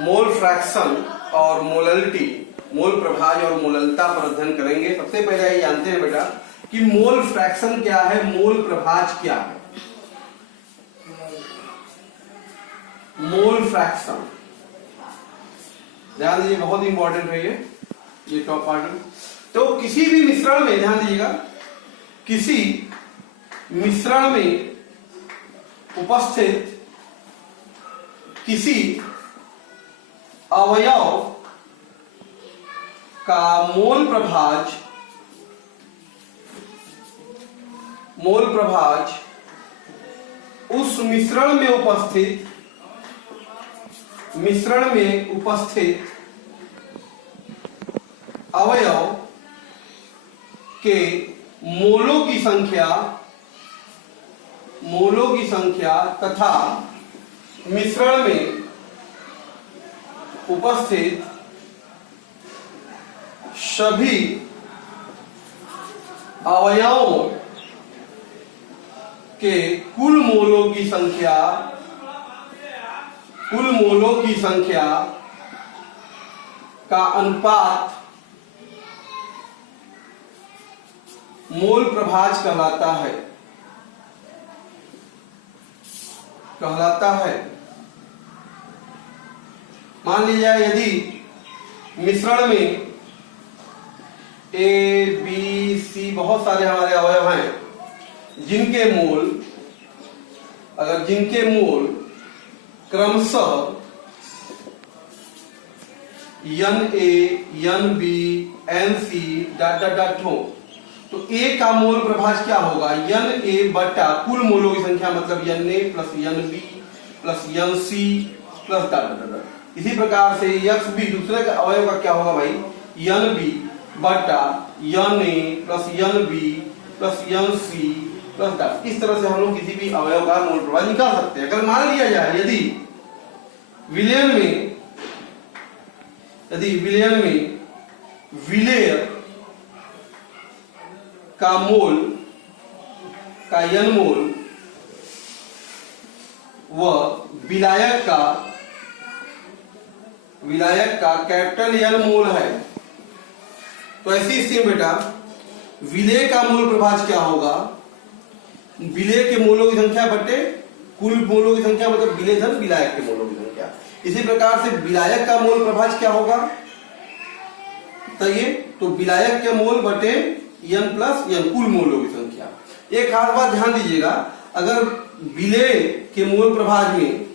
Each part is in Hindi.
मोल फ्रैक्शन और मोललिटी, मोल प्रभाज और मोललता पर अध्ययन करेंगे। सबसे पहले ये जानते हैं बेटा कि मोल फ्रैक्शन क्या है, मोल प्रभाज क्या है। मोल फ्रैक्शन ध्यान दीजिए, बहुत इंपॉर्टेंट है ये टॉप पार्ट। तो किसी भी मिश्रण में ध्यान दीजिएगा, किसी मिश्रण में उपस्थित किसी अवयव का मोल प्रभाज उस मिश्रण में उपस्थित अवयव के मोलों की संख्या तथा मिश्रण में उपस्थित सभी अवयवों के कुल मोलों की संख्या का अनुपात मोल प्रभाज कहलाता है। मान लीजिए यदि मिश्रण में ए बी सी बहुत सारे हमारे अवयव हैं, जिनके मोल क्रमशः N A N B N C dot dot dot हो, तो ए का मोल प्रभाज क्या होगा, एन ए बटा कुल मोलों की संख्या, मतलब N A plus N B plus N C plus dot dot dot. इसी प्रकार से एक्स बी दूसरे का अवयव का क्या होगा भाई, एन बी बटा N A plus N B plus N C plus dot. इस तरह से हम लोग किसी भी अवयव का मोल प्रभाज निकाल सकते हैं। अगर मान लिया जाए यदि विलयन में विलेय का एन मोल व विलायक का कैपिटल एन मोल है, तो ऐसी स्थिति में बेटा विलेय का मोल प्रभाज क्या होगा, विलेय के मोलों की संख्या बटे कुल मोलों की संख्या, मतलब विलेय धन विलायक के मोलों की संख्या। इसी प्रकार से विलायक का मोल प्रभाज क्या होगा, तो विलायक के मोल बटे एन प्लस एन कुल मोलों की संख्या। एक खास बात ध्यान दीजिएगा, अगर विलेय के मोल प्रभाज में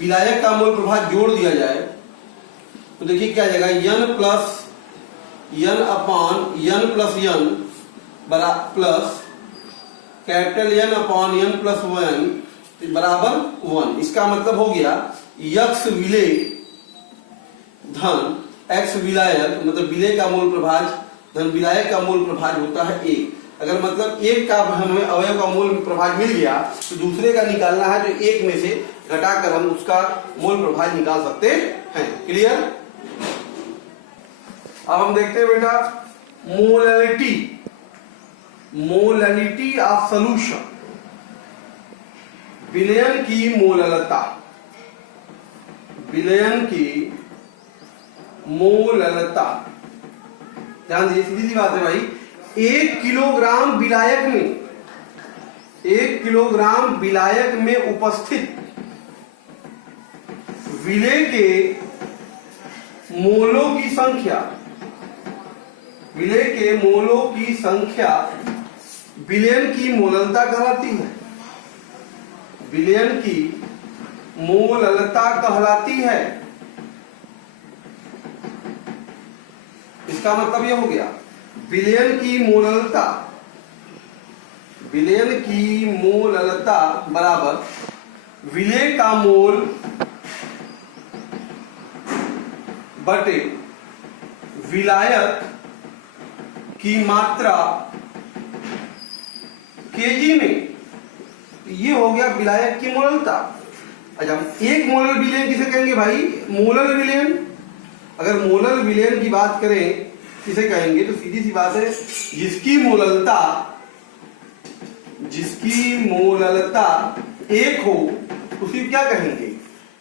विलायक का मोल प्रभाज जोड़ दिया जाए तो देखिए क्या आ जाएगा, N plus N upon N plus N plus capital N upon N plus one बराबर 1। इसका मतलब हो गया यक्स विलेय धन एक्स विलायक, मतलब विलेय का मोल प्रभाज धन विलायक का मोल प्रभाज होता है 1। अगर मतलब एक का हमें अवयव का मोल प्रभाज मिल गया तो दूसरे का निकालना है, तो एक में से घटाकर हम उसका मोल प्रभाज निकाल सकते हैं। क्लियर। अब हम देखते हैं बेटा मोललिटी ऑफ सॉल्यूशन, विलयन की मोललता। ध्यान दीजिए, सीधी सी बात है भाई, 1 किलोग्राम विलायक में उपस्थित विलेय के मोलों की संख्या विलयन की मोललता कहलाती है। इसका मतलब यह हो गया विलयन की मोललता बराबर विलेय का मोल बटे विलायक की मात्रा केजी में। ये हो गया विलायक की मोललता। अच्छा, एक मोलर विलयन किसे कहेंगे भाई, मोलर विलयन। अगर मोलर विलयन की बात करें किसे कहेंगे, तो सीधी सी बात है, जिसकी मोललता 1 हो उसी क्या कहेंगे,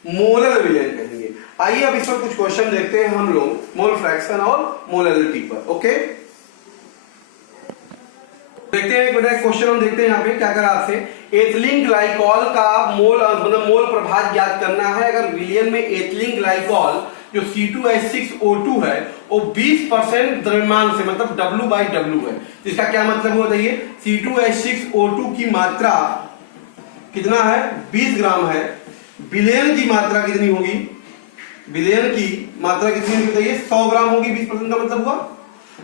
मोलर विलयन कहेंगे। आइए अब इस पर कुछ क्वेश्चन देखते हैं हम लोग मोल फ्रैक्शन और मोलैलिटी पर। ओके, देखते हैं एक क्वेश्चन हम देखते हैं यहाँ पे क्या करा आपसे। एथिलीन ग्लाइकॉल का मोल मतलब मोल प्रभाव ज्ञात करना है। अगर विलियन में एथिलीन ग्लाइकॉल जो C2H6O2 है वो 20% द्रव्यमान से मतलब W/W है, तो इसका क्या मतलब हुआ बताइए। C2H6O2 की मात्रा कितना है 20 ग्राम है, विलयन की मात्रा कितनी होगी, विलयन की मात्रा कितनी होगी बताइए 100 ग्राम होगी। 20% का मतलब हुआ।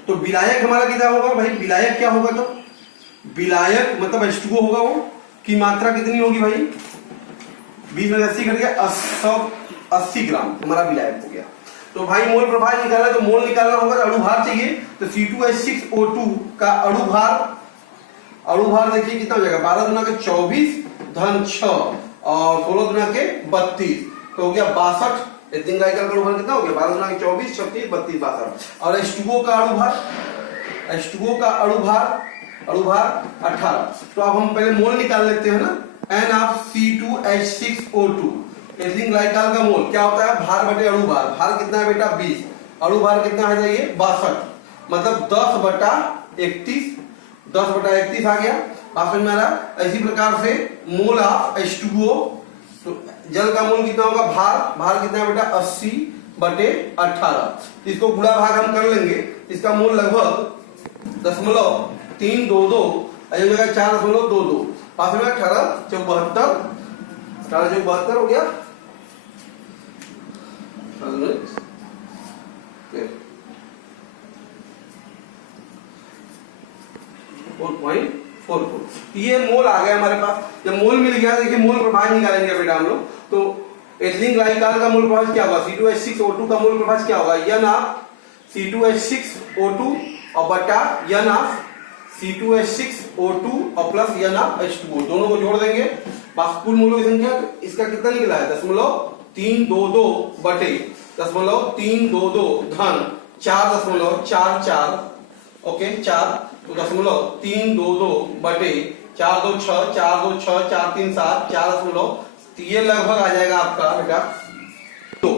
तो विलायक हमारा कितना होगा भाई, विलायक क्या होगा, तो विलायक मतलब H2O होगा, वो की मात्रा कितनी होगी भाई 20 में 80 घट गया 80 ग्राम हमारा विलायक हो गया। तो भाई मोल प्रभाव निकालना, तो मोल निकालना होगा तो अणुभार चाहिए। तो C2H6O2 का अणुभार देखिए कितना हो जाएगा 12 गुना के 24 धन 6 और 16 गुना के 32, तो हो गया 62। एथिलीन ग्लाइकॉल का अणुभार कितना हो गया 12 गुना के 24 36 32 62। और H2O का अणुभार 18। तो अब हम पहले मोल निकाल लेते हैं ना। N of C2H6O2 ethylene glycol का मोल क्या होता है भार बटे अणुभार। भार कितना है बेटा 20, अणुभार कितना है जाइए 62, मतलब 10/31, 10/31 आ गया। आप समझ में आ रहा। इसी प्रकार से मोल ऑफ H2O, तो जल का मोल कितना होगा भार कितना है बेटा 80/18। इसको गुणा भाग हम कर लेंगे, इसका मोल लगभग 0.322 जगह 4.22 पास में 18 हो गया 4.44। ये मोल आ गया हमारे पास। जब मोल मिल गया देखिए मोल प्रभाव निकालेंगे बेटा हम लोग। तो एथिलीन ग्लाइकॉल का मोल प्रभाव क्या होगा, C2H6O2 का मोल प्रभाव क्या होगा, N ऑफ C2H6O2 और बटा N ऑफ C2H6O2 और प्लस N ऑफ H2O, दोनों को जोड़ देंगे बस कुल मोलों की संख्या। इसका कितना निकला है 0.322 बटे 0.322 धन 4.44। ओके 4, तो 0.322 बटे 4 2 6 4 2 6 4 3 7 4 ये लगभग आ जाएगा आपका बेटा 2।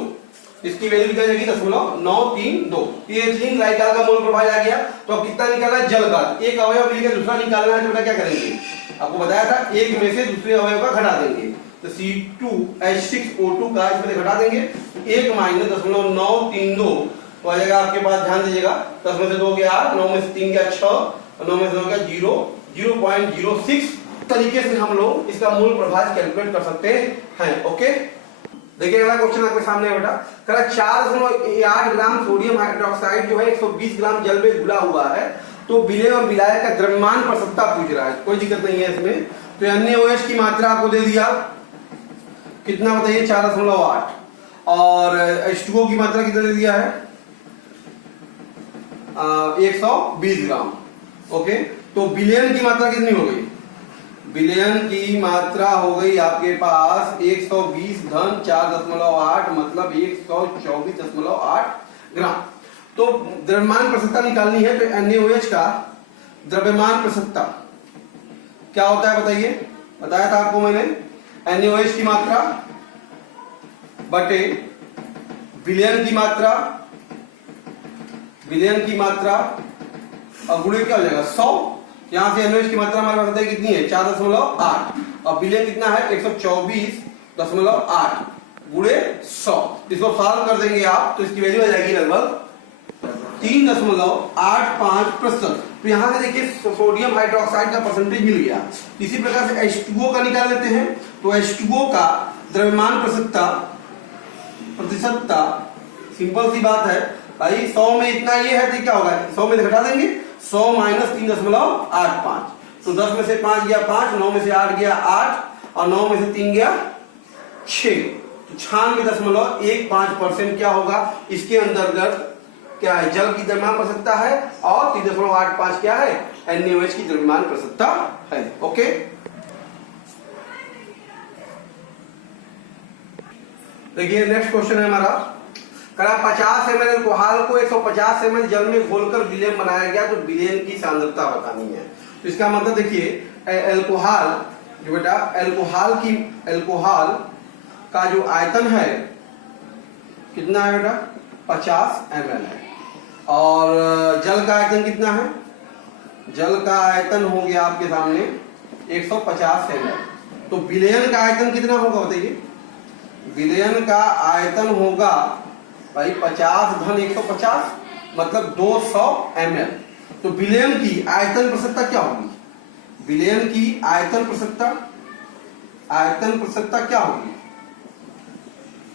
इसकी वैल्यू कितना जाएगी 0.932। ये एथिलीन ग्लाइकॉल का मोल प्रभाव आ गया। तो अब कितना निकालना है जल का, एक अवयव मिल गया दूसरा निकालना है, तो बेटा क्या करेंगे आपको बताया था एक में से दूसरे अवयव का घटा देंगे। तो C2H6O2 का इसमें घटा देंगे, 1 माइनस 0.932 तो आ जाएगा आपके पास, ध्यान दीजिएगा 10 में से 2 गया 8, 9 में से 3 गया 6 और 9 में से 2 गया 0.06 तरीके से हम लोग इसका मूल प्रभाव कैलकुलेट कर सकते हैं। ओके, देखिए अगला क्वेश्चन आपके सामने है बेटा। कह रहा 4.8 ग्राम सोडियम हाइड्रोक्साइड जो है 120 ग्राम जल में घुला हुआ है, तो विलयन और विलायक का द्रव्यमान प्रसक्ता पूछ रहा है। कोई दिक्कत नहीं है इसमें। तो NaOH की मात्रा आपको दे दिया कितना बताइए 4.8 और H2O की मात्रा कितना दे दिया है 120 ग्राम। ओके, तो विलयन की मात्रा कितनी हो गई, विलयन की मात्रा हो गई आपके पास 120 धन 4.8 मतलब 124.8 ग्राम। तो द्रव्यमान प्रसक्ता निकालनी है, तो NaOH का द्रव्यमान प्रसक्ता क्या होता है बताइए, बताया था आपको मैंने। NaOH की मात्रा बटे विलयन की मात्रा, विलयन की मात्रा और गुणे क्या हो जाएगा 100। यहां से NaOH की मात्रा हमारे पास कितनी है 4.8 और विलयन कितना है 124.8 गुणे 100। इसको सॉल्व कर देंगे आप तो इसकी वैल्यू आ जाएगी लगभग 3.85%। तो यहां से देखिए सोडियम हाइड्रोक्साइड का परसेंटेज मिल गया। इसी प्रकार से H2O का निकाल लेते हैं। तो H2O का द्रव्यमान प्रतिशतता सिंपल सी बात है भाई, 100 में इतना ये है तो क्या होगा 100 में से घटा देंगे 100 माइनस 3.85। तो 10 में से 5 गया 5, 9 में से 8 गया 8 और 9 में से 3 गया 6, तो 96.15% क्या होगा इसके अंतर्गत क्या है जल की द्रव्यमान प्रसक्ता है और 3.85 क्या है NaOH की द्रव्यमान प्रसक्ता है। ओके, देखिए नेक्स्ट क्वेश्चन है हमारा। करा 50 ml अल्कोहल को 150 ml जल में घोलकर विलयन बनाया गया, तो विलयन की सांद्रता बतानी है। तो इसका मतलब देखिए अल्कोहल जो बेटा अल्कोहल का जो आयतन है कितना है बेटा 50 ml है। और जल का आयतन कितना है, जल का आयतन हो गया आपके सामने 150 ml। तो विलयन का आयतन कितना होगा बताइए, विलयन का आयतन होगा भाई 50 धन 150 मतलब 200 ml। तो विलयन की आयतन प्रसक्ता क्या होगी, विलयन की आयतन प्रसक्ता क्या होगी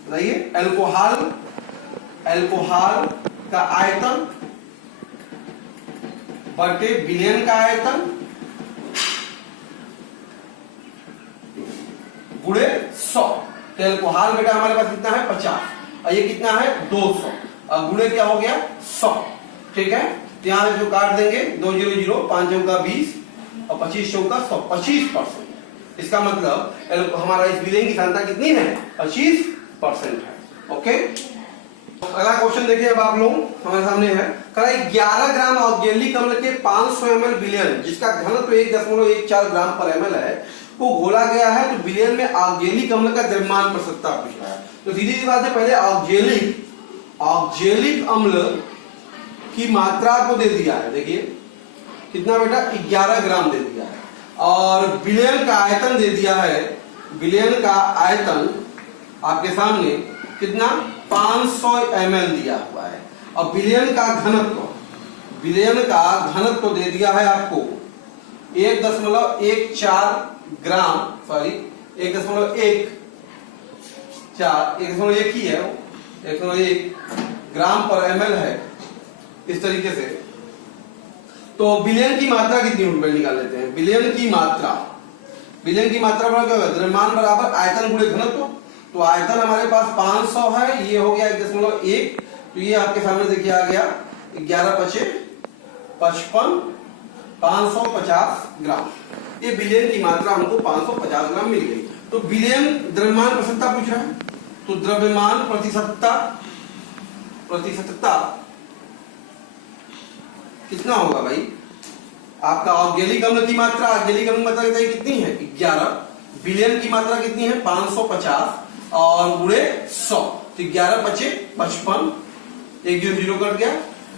बताइए। अल्कोहल का आयतन बटे विलयन का आयतन गुणे 100। तो अल्कोहल बेटा हमारे पास कितना है 50 और ये कितना है 200 और गुणे क्या हो गया 100। ठीक है, तो यहां से जो काट देंगे 2 0 0 5 चौका 20 और 25 चौका 100 25%। इसका मतलब हमारा इस विलयन की सांद्रता कितनी है 25% है। ओके, अगला क्वेश्चन देखिए अब आप लोग हमारे सामने है, 11 ग्राम औद्योगिक अम्ल के 500 ml विलयन जिसका घनत्व 1.14 ग्राम पर ml है को घोला गया है, तो विलयन में औद्योगिक अम्ल का द्रव्यमान प्रसक्ता पूछ रहा है। तो सीधी सी बात है, पहले औद्योगिक अम्ल की मात्रा को दे दिया है, देखिए कितना बेटा 11 ग्राम दे दिया है, और विलयन का आयतन दे दिया है, विलयन का आयतन आपके सामने कितना 500 ml दिया हुआ है, और विलयन का घनत्व दे दिया है आपको 1.14 ग्राम, सॉरी 1.1 ही है, 1.1 ग्राम पर ml है इस तरीके से। तो विलयन की मात्रा कितनी रुपए निकाल लेते हैं, विलयन की मात्रा बराबर क्या होगा, द्रव्यमान बराबर आयतन गुणे घनत्व। तो आयतन हमारे पास 500 है, ये हो गया 1.1, तो ये आपके सामने देखिए आ गया 11 × 55 550 ग्राम। ये विलयन की मात्रा हमको 550 ग्राम मिल गई। तो विलयन द्रव्यमान प्रतिशतता पूछ रहा है, तो द्रव्यमान प्रतिशतता कितना होगा भाई, आपका औद्योगिक अम्ल की मात्रा, औद्योगिक अम्ल की मात्रा कितनी है 11, विलयन की मात्रा कितनी है 550 और गुणे 100, तो 11 × 55, 1 0 कट गया,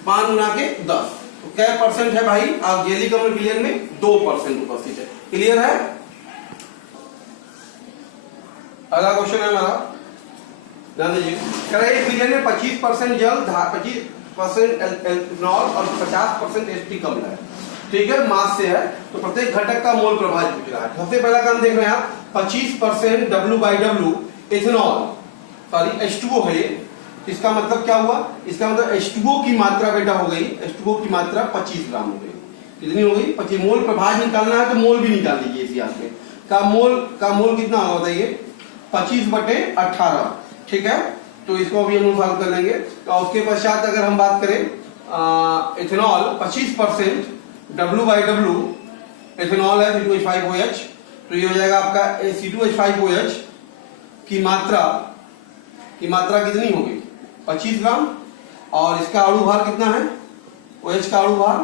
5 गुना के 10, तो क्या परसेंट है भाई औद्योगिक अम्ल विलयन में 2% उपस्थित है। क्लियर है। अगला क्वेश्चन है हमारा, ध्यान दीजिए, विलयन में 25% जल, 25% एथेनॉल और 50% एस्टिक अम्ल है। ठीक है, मास से है, तो प्रत्येक घटक का मोल प्रभाव पूछ रहा है। सबसे पहला काम देख रहे हैं आप, 25% W/W एथेनॉल, सॉरी H2O है ये, इसका मतलब क्या हुआ, इसका मतलब H2O की मात्रा बेटा हो गई, H2O की मात्रा 25 ग्राम हो गई। कितनी हो गई 25। मोल प्रभाव निकालना है तो मोल भी निकाल लीजिए इसी हाथ में, का मोल कितना होगा बताइए 25/18। ठीक है, तो इसको भी हम सॉल्व कर लेंगे। तो उसके पश्चात अगर हम बात करें एथेनॉल 25% W/W एथेनॉल है C2H5OH, तो ये हो जाएगा आपका C2H5OH की मात्रा कितनी होगी 25 ग्राम, और इसका अणु भार कितना है, OH का अणु भार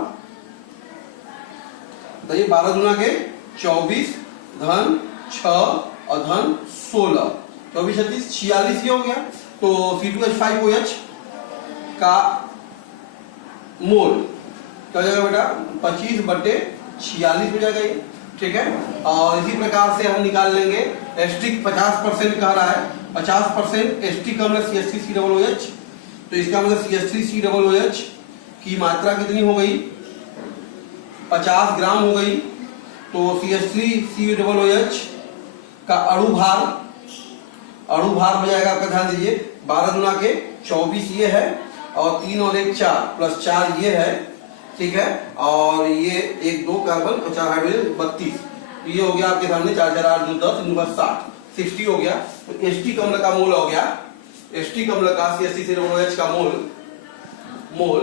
बताइए 12 गुना के 24 धन 6 और धन 16, 24 36 46 हो गया। तो C2H5OH का मोल क्या हो जाएगा बेटा 25/46 हो जाएगा ये। ठीक है, और इसी प्रकार से हम निकाल लेंगे एस्टिक 50% कह रहा है, 50% एस्टिक अम्ल CH3COOH, तो इसका मतलब CH3COOH की मात्रा कितनी हो गई 50 ग्राम हो गई। तो CH3COOH का अणु भार हो जाएगा आपका, ध्यान दीजिए 12 गुना के 24 ये है, और 3 और 1 4 प्लस 4 ये है। ठीक है, और ये 1 2 कार्बन और 4 हाइड्रोजन 32, ये हो गया आपके सामने 4 4 8 2 10 9 60 60 हो गया। तो एस्टिक अम्ल का मोल हो गया, एस्टिक अम्ल का CH3COOH का मोल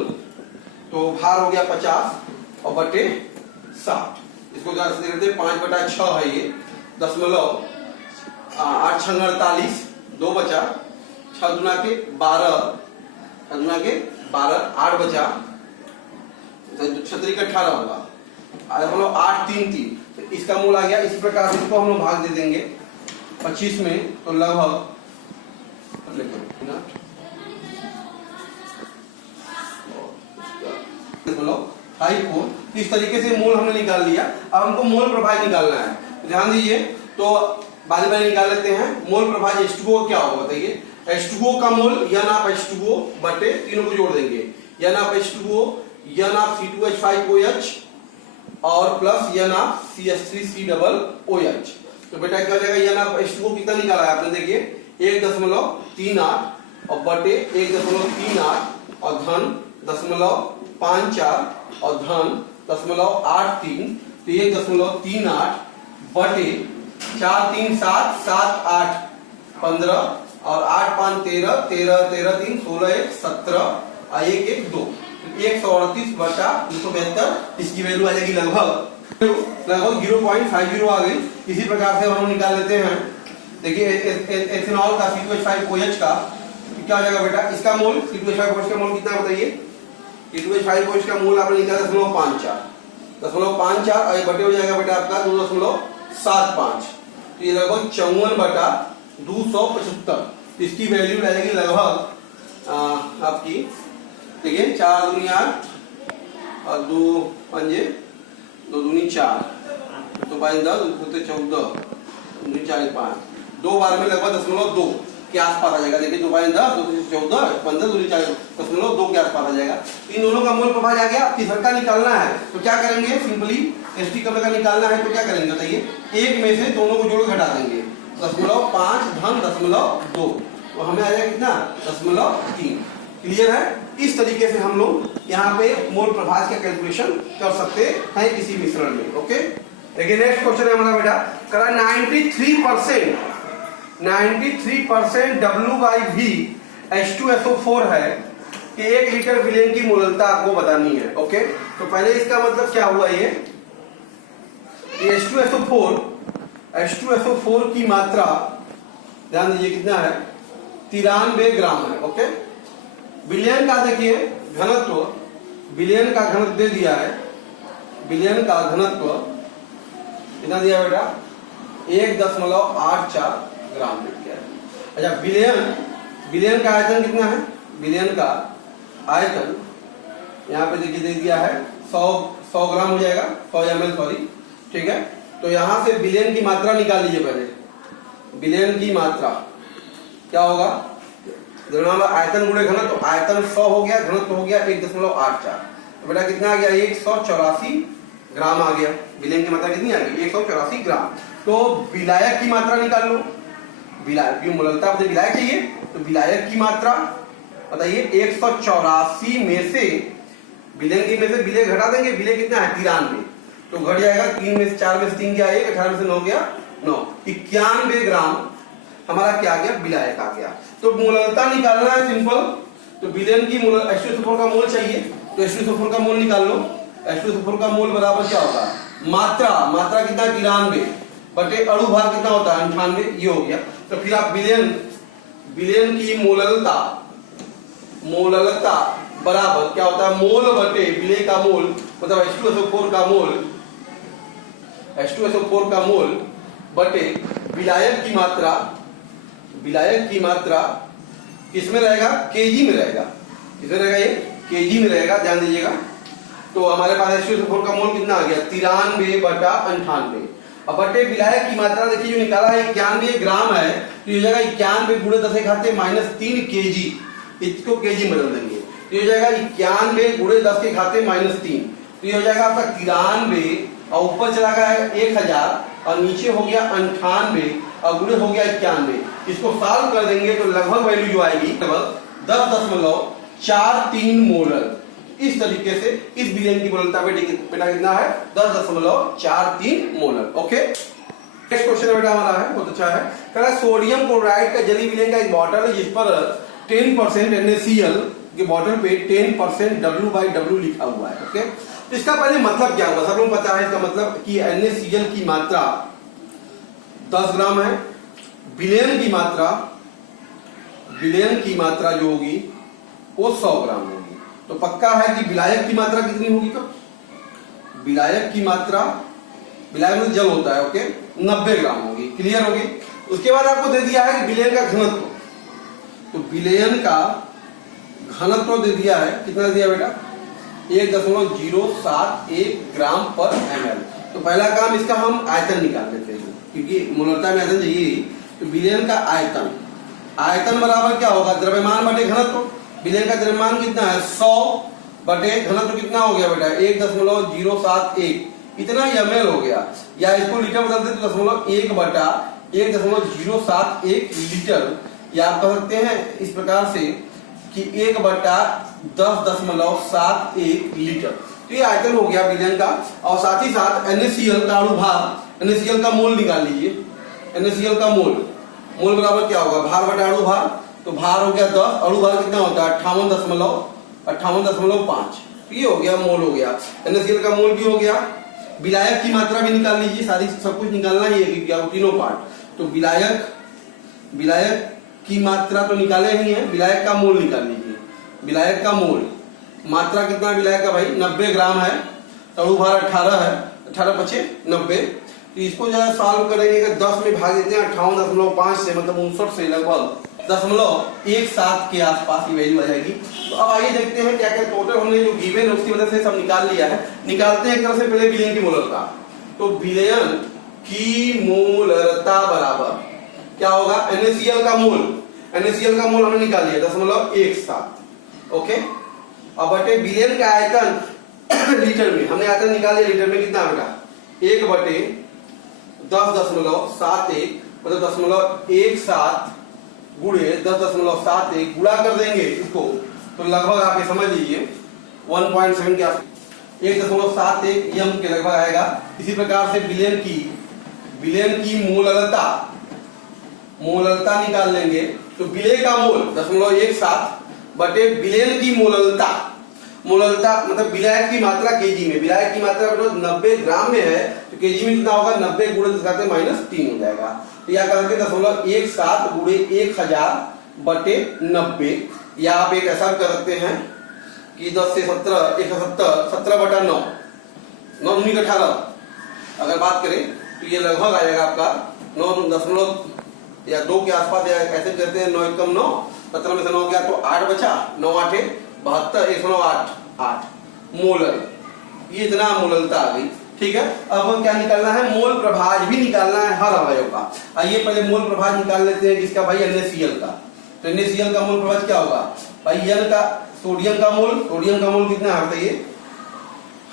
तो भार हो गया 50 और बटे 60, इसको क्या करते हैं 5/6 है ये, 8 6 48, 2 बचा, 6 गुना के 12 8 बचा, 36 का 18 होगा, 8 3 3, तो इसका मूल आ गया। इस प्रकार से इसको हम लोग भाग दे देंगे 25 में, तो लगभग 1.54। इस तरीके से मोल हमने निकाल लिया। अब हमको मोल प्रभाज निकालना है, ध्यान दीजिए। तो बारी बारी निकाल लेते हैं। मोल प्रभाज H2O क्या होगा बताइए। H2O का मोल N ऑफ H2O बटे तीनों को जोड़ देंगे, N of H2O, N of C2H5OH और plus N of CH3C OH। तो बेटा क्या हो जाएगा, N ऑफ H2O कितना निकाला है आपने, देखिए 1.38 और बटे 1.38 और धन 0.54 और धन 0.83। तो 1.38 बटे 4 3 7 7 8 15 और 8 5 13 13 13 3 16 1 17 और 1 1 2 138 बटा 272। इसकी वैल्यू आ जाएगी लगभग 0.50 आ गई। इसी प्रकार से हम निकाल लेते हैं। देखिए एथेनॉल का C2H5OH का क्या हो जाएगा बेटा, इसका मोल C2H5OH का मोल कितना है बताइए। C2H5OH का मोल आपने निकाला 0.54 और ये बटे हो जाएगा बेटा आपका 2.75। तो ये लगभग 54 बटा 275। इसकी वैल्यू रहेगी लगभग आपकी, देखिए 4 दूनी 8 और 2 पंजे 2 दूनी 4 तो 5 10 2 14 दूनी 4 5 दो बार में लगभग 0.2 के आसपास आ जाएगा। देखिए 2 5 10 2 14 15 दूनी 4 0.2 के आसपास आ जाएगा। इन दोनों का मोल प्रभाज आ गया। तीसरा का निकालना है तो क्या करेंगे, सिंपली एसटी का निकालना है तो क्या करेंगे बताइए, एक में से दोनों को जोड़ घटा देंगे। 0.5 धन 0.2 तो हमें आ जाएगा कितना 0.3। क्लियर है। इस तरीके से हम लोग यहाँ पे मोल प्रभाज का कैलकुलेशन कर सकते हैं किसी मिश्रण में। ओके, देखिए नेक्स्ट क्वेश्चन है हमारा बेटा, करा 93% W/V H2SO4 है कि 1 लीटर विलेन की मोललता आपको बतानी है। ओके, तो पहले इसका मतलब क्या हुआ, ये H2SO4 की मात्रा ध्यान दीजिए कितना है, 93 ग्राम है। ओके, विलेन का देखिए घनत्व, विलेन का घनत्व दे दिया है, विलेन का घनत्व कितना दिया बेटा 1.84 ग्राम मिल गया है। अच्छा विलेन का आयतन कितना है, विलेन का आयतन यहाँ पे देखिए दे दिया है 100 ग्राम हो जाएगा, 100 ml सॉरी, ठीक है। तो यहाँ से विलेन की मात्रा निकाल लीजिए पहले। विलेन की मात्रा क्या होगा, आयतन गुणे घनत्व, तो आयतन 100 हो गया, घनत्व हो गया 1.84। तो बेटा कितना आ गया 184 ग्राम आ गया। विलेन की मात्रा कितनी आ गई 184 ग्राम। तो विलायक की मात्रा निकाल लो, विलायक की मोललता आपने विलायक चाहिए तो विलायक की मात्रा बताइए 184 में से विलेन की में से विलेय घटा देंगे, विलेय कितना है 93, तो घट जाएगा 3 में से 4 में से 3 गया 1, 18 में से 9 गया 9, 91 ग्राम हमारा क्या आ गया विलायक आ गया। तो मोललता निकालना है सिंपल, तो विलेन की H2SO4 का मोल चाहिए तो H2SO4 का मोल निकाल लो। H2SO4 का मोल बराबर क्या होगा, मात्रा कितना 93 बटे अणु भार कितना होता है 98, ये हो गया। तो फिर आप विलेन की मोललता बराबर क्या होता है, मोल बटे विलेय का मोल, मतलब H2SO4 का मोल बटे विलायक की मात्रा किसमें रहेगा, केजी में रहेगा। किसमें रहेगा, ये केजी में रहेगा, ध्यान दीजिएगा। तो हमारे पास H2SO4 का मोल कितना आ गया 93 बटा 98। अब बटे विलायक की मात्रा देखिए जो निकाला है 91 ग्राम है, तो ये हो जाएगा 91 गुणे 10 के घाते -3 केजी, इसको केजी में बदल देंगे तो ये हो जाएगा 91 गुणे 10 के घाते -3, तो ये हो जाएगा आपका 93 और ऊपर चला गया है 1000 और नीचे हो गया 98 और गुणे हो गया 91। इसको सॉल्व कर देंगे तो लगभग वैल्यू जो आएगी लगभग 10.43 मोलर। इस तरीके से इस विलेन की मोललता बेटा कितना है 10.43 मोलर। ओके, नेक्स्ट क्वेश्चन बेटा हमारा है बहुत अच्छा है, कह रहा है सोडियम क्लोराइड का जली विलेन का एक बॉटल है जिस पर 10% NaCl के बॉटल पे 10% W/W लिखा हुआ है। ओके, तो इसका पहले मतलब क्या होगा, सब लोग पता है इसका मतलब कि NaCl की मात्रा 10 ग्राम है, विलेन की मात्रा जो होगी वो 100 ग्राम होगी। तो पक्का है कि विलायक की मात्रा कितनी होगी, कब विलायक की मात्रा, विलायक में जल होता है, ओके 90 ग्राम होगी। क्लियर होगी। उसके बाद आपको दे दिया है कि विलेन का घनत्व, तो विलेन का घनत्व दे दिया है, कितना दिया बेटा 1.071 ग्राम पर ml। तो पहला काम इसका हम आयतन निकाल लेते हैं, क्योंकि मोलरता में आयतन चाहिए। तो विलयन का आयतन, आयतन बराबर क्या होगा, द्रव्यमान बटे घनत्व। विलयन का द्रव्यमान कितना है 100 बटे घनत्व कितना हो गया बेटा 1.071, इतना ml हो गया। या इसको लीटर बदलते तो 1 बटा 1.071 लीटर, या आप कह सकते हैं इस प्रकार से कि 1 बटा 10.71 लीटर। तो ये आयतन हो गया विलयन का। और साथ ही साथ NaCl का अणुभार, NaCl का मोल निकाल लीजिए। NaCl का मोल बराबर क्या होगा, भार बटा अणुभार। तो भार हो गया 10, अणुभार कितना होता है 58.5। तो ये हो गया मोल हो गया, NaCl का मोल भी हो गया। विलायक की मात्रा भी निकाल लीजिए, सारी सब कुछ निकालना ही है क्या तीनों पार्ट। तो विलायक की मात्रा तो निकाले नहीं है, विलायक का मोल निकाल लीजिए। विलायक का मोल मात्रा कितना है विलायक का भाई 90 ग्राम है। अणुभार 18 है, 18 पचे 90। तो इसको जरा सॉल्व करेंगे कि 10 में भाग देते हैं 58.5 से, मतलब 59 से लगभग 0.17 के आसपास की वैल्यू आ जाएगी। तो अब आइए देखते हैं क्या क्या टोटल हमने जो गिवन है उसकी वजह से सब निकाल लिया है। निकालते हैं एक तरह से पहले विलयन की मोलरता। तो विलयन की मोलरता बराबर क्या होगा, NaCl का मोल, NaCl का मोल हमने निकाल लिया 0.17। ओके, अब बटे विलयन का आयतन लीटर में, हमने आयतन निकाल लिया लीटर में कितना बेटा 1 बटे 10.71, मतलब 0.17 गुणे 10.71 गुणा कर देंगे इसको, तो लगभग आप ये समझ लीजिए 1.7 के आसपास 1.71 यम के लगभग आएगा। इसी प्रकार से विलयन की मोलरता निकाल लेंगे। तो विलय का मोल 0.17 बटे विलयन की मोलरता मतलब विलायक की मात्रा केजी में, विलायक की मात्रा 90 ग्राम में है तो केजी में कितना होगा 90 गुणे -3 हो जाएगा। तो या करके 0.17 गुणे 1000 बटे 90, या आप एक ऐसा कर सकते हैं कि 10 से 17 170 17 बटा 9 9 दूनी 18 अगर बात करें तो ये लगभग आ जाएगा आपका 9 या 2 के आसपास, या ऐसे करते हैं 9 एकम 9, 17 में से 9 गया तो 8 बचा, 9 8 72 108 मोलर, ये इतना मोलरता आ गई। ठीक है, अब क्या निकालना है, मोल प्रभाज भी निकालना है हर अवयव का। आइए पहले मोल प्रभाज निकाल लेते हैं किसका भाई NaCl का। तो NaCl का मोल प्रभाज क्या होगा भाई, N का सोडियम का मोल कितना है बताइए,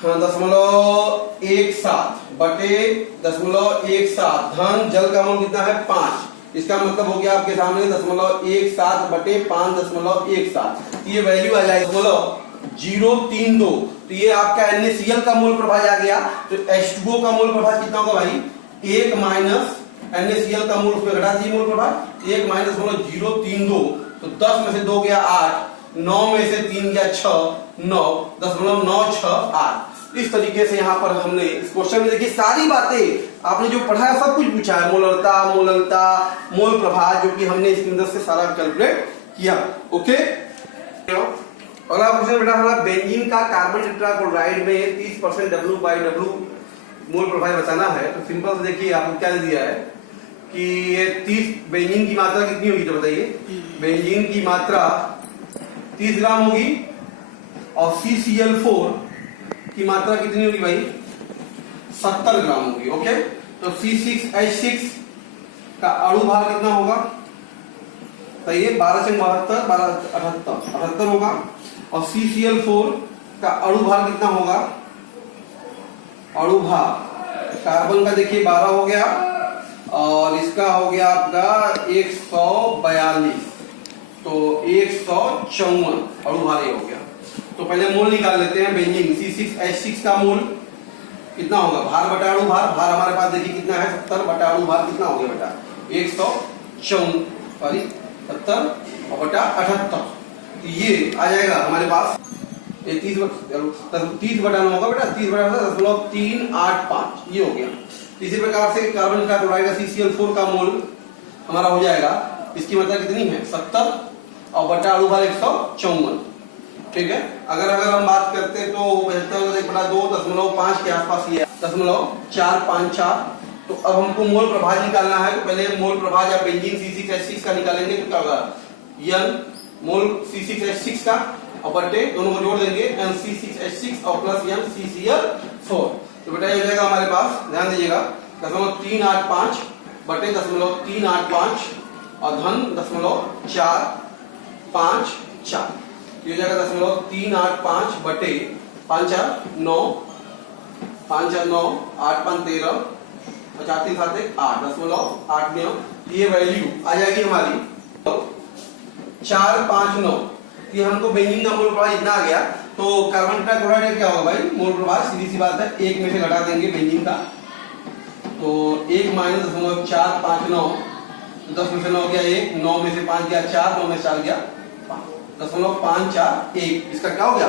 0.17 बटे 0.17 धन जल का मोल कितना है 5, इसका मतलब हो गया आपके सामने 0.17 बटे 5.17, ये वैल्यू आ जाएगी 0.032। तो ये आपका NaCl का मोल प्रभाज आ गया। तो H2O का मोल प्रभाज कितना होगा भाई 1 माइनस NaCl का मोल उसमें घटा दीजिए मोल प्रभाज 1 माइनस 0.032, तो 10 में से 2 गया 8, 9 में से 3 गया 6, 9 0.968। इस तरीके से यहाँ पर हमने इस क्वेश्चन में देखिए सारी बातें आपने जो पढ़ा है सब कुछ पूछा है, मोलरता मोल प्रभाज, जो कि हमने इसकी मदद से सारा कैलकुलेट किया। ओके, अगला क्वेश्चन बेटा हमारा बेंजीन का कार्बन टेट्राक्लोराइड में 30% W/W मोल प्रभाज बताना है। तो सिंपल से देखिए आपको क्या दे दिया है कि ये 30 बेंजीन की मात्रा कितनी होगी, तो बताइए बेंजीन की मात्रा 30 ग्राम होगी और CCl4 की मात्रा कितनी होगी भाई 70 ग्राम होगी। ओके, तो C6H6 का अणुभार कितना होगा, तो ये 12 से 72 78 होगा, और CCl4 का अणुभार कितना होगा, अणुभार कार्बन का देखिए 12 हो गया और इसका हो गया आपका 142, तो 154 अणुभार ये हो गया। तो पहले मोल निकाल लेते हैं बेंजीन C6H6 का मोल कितना होगा, भार बटा अणुभार, भार हमारे पास देखिए कितना है 70 बटा अणुभार कितना हो गया बेटा 154 70 और बटा 78, तो ये आ जाएगा हमारे पास ये 30 बटा 9 होगा बेटा 30 बटा 0.385 ये हो गया। इसी प्रकार से कार्बन का क्लोराइड का CCl4 का मोल हमारा हो जाएगा, इसकी मात्रा कितनी है 70 और बटा अणुभार 154। ठीक है, अगर हम बात करते तो 2.5 के आसपास ये 0.454। तो अब हमको मोल प्रभाज निकालना है, तो पहले मोल प्रभाज या बेंजीन C6H6 का निकालेंगे तो क्या होगा N मोल C6H6 का और बट्टे दोनों को जोड़ देंगे NC6H6 और प्लस MCCl4। तो बेटा ये हो जाएगा हमारे पास, ध्यान दीजिएगा 0.385 बटे 0.385 और धन 0.454। ये हो जाएगा 0.385 बटे 5 9 5 9 8 5 13 50 7 8 0.89। ये वैल्यू आ जाएगी हमारी 459। ये हमको बेंजीन का मोल प्रभाव इतना आ गया, तो कार्बन टेट्राक्लोराइड क्या होगा भाई, मोल प्रभाव सीधी सी बात है, एक में से घटा देंगे बेंजीन का, तो 1 माइनस 0.459, 10 में से 9 गया 1, 9 में से 5 गया 4, 9 में से 4 गया 5, 0.541। इसका क्या हो गया